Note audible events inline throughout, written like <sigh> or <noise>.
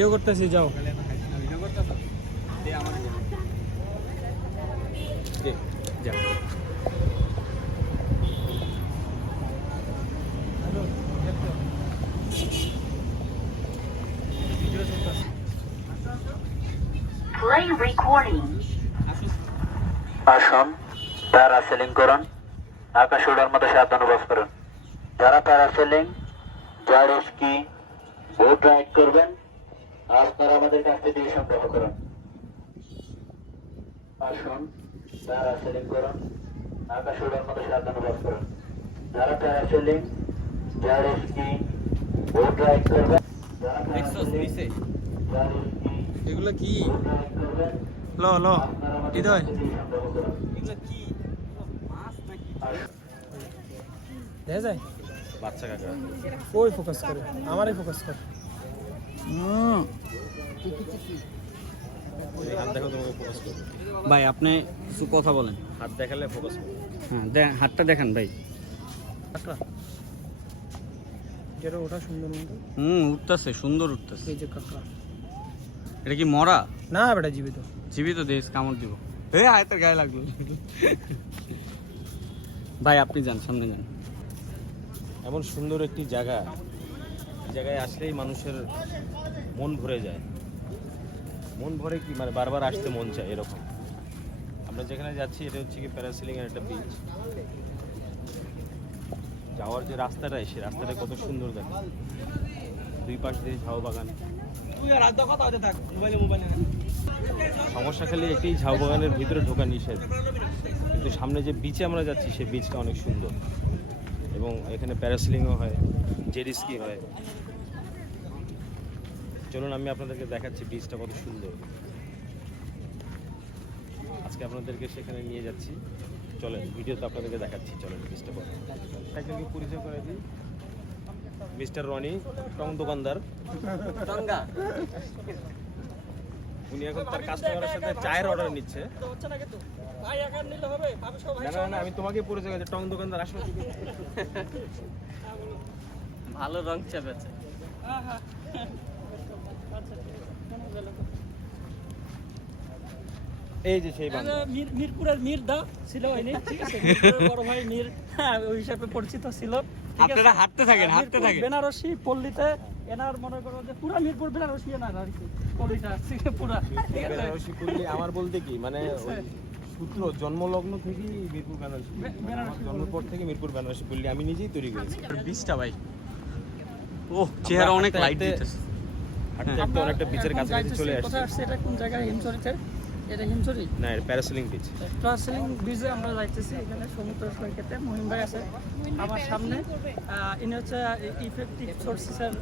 যাও ভিডিও করতেছি যাও। যা Play recording. আসুন প্যারাসেলিং করুন আকাশ উড়ার মতো সাধ্য অনুভব করুন। যারা parasailing jet ski boat ride করবেন। আপনারা আমাদের কাছ থেকে সংগ্রহ করুন। আসুন তারা সেলিং করুন আকাশ উড়ার মতো সাধ্য অনুভব করুন। যারা parasailing jet ski boat ride করবেন যারা এগুলো কি? ল ল। হৃদয়। থেকে সংগ্রহ করুন। দেখা যায়? বাচ্চা কাকা। ওই ফোকাস করে আমারই ফোকাস করে হাত দেখো তোমাকে ফোকাস করবে ভাই আপনি কিছু কথা বলেন। হাত দেখালে ফোকাস হ্যাঁ হাতটা দেখান ভাই। যেটা ওটা সুন্দর হুম উঠতেছে সুন্দর উঠতেছে। এই যে কাঁকড়া। এটা কি মরা? না বেটা জীবিত। জীবিত দেশ কামড় দিব। হে আয়তের গায়ে লাগল। ভাই আপনি যান সামনে যান। এমন সুন্দর একটি জায়গা। জায়গায় আসলেই মানুষের মন ভরে যায়। মন ভরে কি? মানে বারবার আসতে মন চায় এরকম। আমরা যেখানে যাচ্ছি, এটা হচ্ছে কি প্যারাসিলিং এর একটা বিচ যাওয়ার যে রাস্তাটাই সেই রাস্তাটা কত সুন্দর দেখো। দুই পাশ দিয়ে ঝাউ বাগান। সমস্যা খালি একটি ঝাউ বাগানের ভিতরে ঢোকা নিষেধ। কিন্তু সামনে যে বিচে আমরা যাচ্ছি সেই বিচটা অনেক সুন্দর। এবং এখানে প্যারাসিলিংও হয় জেডি স্কি হয়। চলুন আমি আপনাদেরকে দেখাচ্ছি বিচটা কত সুন্দর। আজকে আপনাদেরকে সেখানে নিয়ে যাচ্ছি। চলেন ভিডিওতে আপনাদেরকে দেখাচ্ছি চলেন বিচটা কত। একজনকে পরিচয় করে দিই। মিস্টার রনি টং দোকানদার। উনি এখন তার কাস্টমারের সাথে চায়ের অর্ডার নিচ্ছে। না না না আমি তোমাকে পরিচয় করে দিই, টং দোকানদার আসলে ভালো রং চেপেছে। এই যে সেই মিরপুরের মির দা ছিল হয়নি ঠিক আছে? বড় ভাই মির হ্যাঁ, ওই হিসাবে পরিচিত ছিল। আপনারা হাঁটতে থাকেন, হাঁটতে থাকেন। বেনারসি পল্লীতে এনার মনে করো যে পুরা মিরপুর বেনারসি এনার আর কি পল্লীটা ঠিক আছে, পুরা। বেনারসি পল্লী আমার বলতে কি মানে সূত্র জন্মলগ্ন থেকেই মিরপুর বেনারসি জন্মের পর থেকে মিরপুর বেনারসি পল্লী আমি নিজেই তৈরি করেছি। বীজটা ভাই। ও চেহারা অনেক লাইট দিতেছে। হাঁটতে হাঁটতে অনেকটা বিচের কাছাকাছি যাইতেছি, চলে কোথায় আসছে। এটা কোন জায়গায়? হিমচরিতে? এটা হিমচরি? না এটা প্যারাসেলিং বিচ ট্রাসেলিং ব্রিজে আমরা যাইতেছি। এখানে সমুদ্র সৈকতে মহিম ভাই আছে আমার সামনে। ইনি হচ্ছে ইফেক্টিভ সোর্সেসের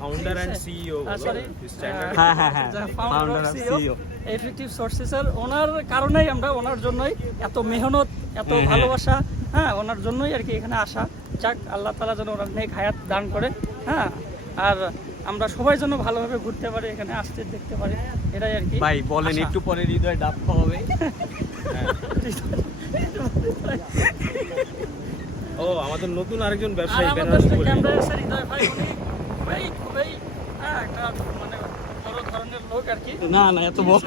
ফাউন্ডার অ্যান্ড সিইও সরি হ্যাঁ, হ্যাঁ, হ্যাঁ। Founder Founder of and CEO CEO effective সোর্সেসের ওনার কারণেই আমরা ওনার জন্যই এত মেহনত এত হ্যাঁ, হ্যাঁ। ভালোবাসা হ্যাঁ ওনার জন্যই আর কি এখানে আসা। যাক আল্লাহ তালা যেন ওনার নেক হায়াত দান করে হ্যাঁ। আর আমরা সবাই যেন ভালোভাবে ঘুরতে পারি এখানে আসতে দেখতে পারি। এটাই আর কি। ভাই বলেন একটু পরে হৃদয় ডাব হবে <laughs> ও আমাদের নতুন আরেকজন আর ব্যবসায়ী বেনারসি হৃদয় ভাই খুবই হ্যাঁ একটা মানে বড় ধরনের লোক আর কি। না না এত বড়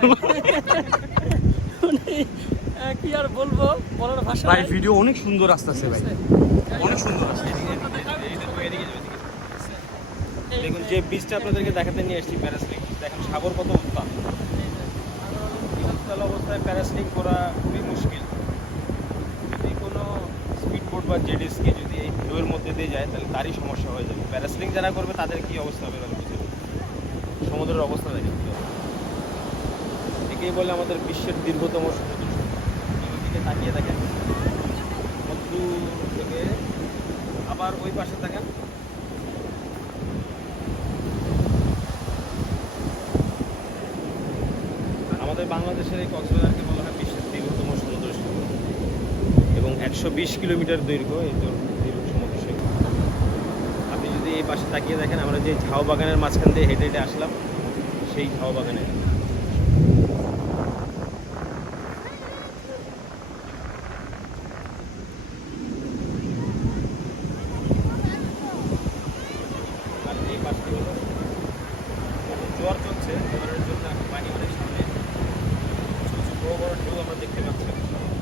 কি আর বলব বলার ভাষা ভাই ভিডিও অনেক সুন্দর আসতেছে ভাই। অনেক সুন্দর আসছে দেখুন, যে বীজটা আপনাদেরকে দেখাতে নিয়ে এসেছি প্যারাসিলিং দেখেন সাগর কত উত্তাপ উত্তাল অবস্থায় প্যারাসিলিং করা খুবই মুশকিল। যদি কোনো স্পিড বোট বা জেড স্কি যদি এই ঢেউয়ের মধ্যে দিয়ে যায়, তাহলে তারই সমস্যা হয়ে যাবে। প্যারাসলিং যারা করবে, তাদের কি অবস্থা হবে বুঝে সমুদ্রের অবস্থা দেখেন। একেই বলে আমাদের বিশ্বের দীর্ঘতম সমুদ্র। দিকে তাকিয়ে দেখেন কতদূর থেকে আবার ওই পাশে থাকেন আমাদের বাংলাদেশের এই কক্সবাজারকে বলা হয় বিশ্বের দীর্ঘতম সমুদ্র সৈকত এবং একশো বিশ কিলোমিটার দৈর্ঘ্য এই দীর্ঘ সমুদ্র সৈকত। আপনি যদি এই পাশে তাকিয়ে দেখেন, আমরা যে ঝাউ বাগানের মাঝখান দিয়ে হেঁটে হেঁটে আসলাম, সেই ঝাউ বাগানে আমরা দেখতে পাচ্ছি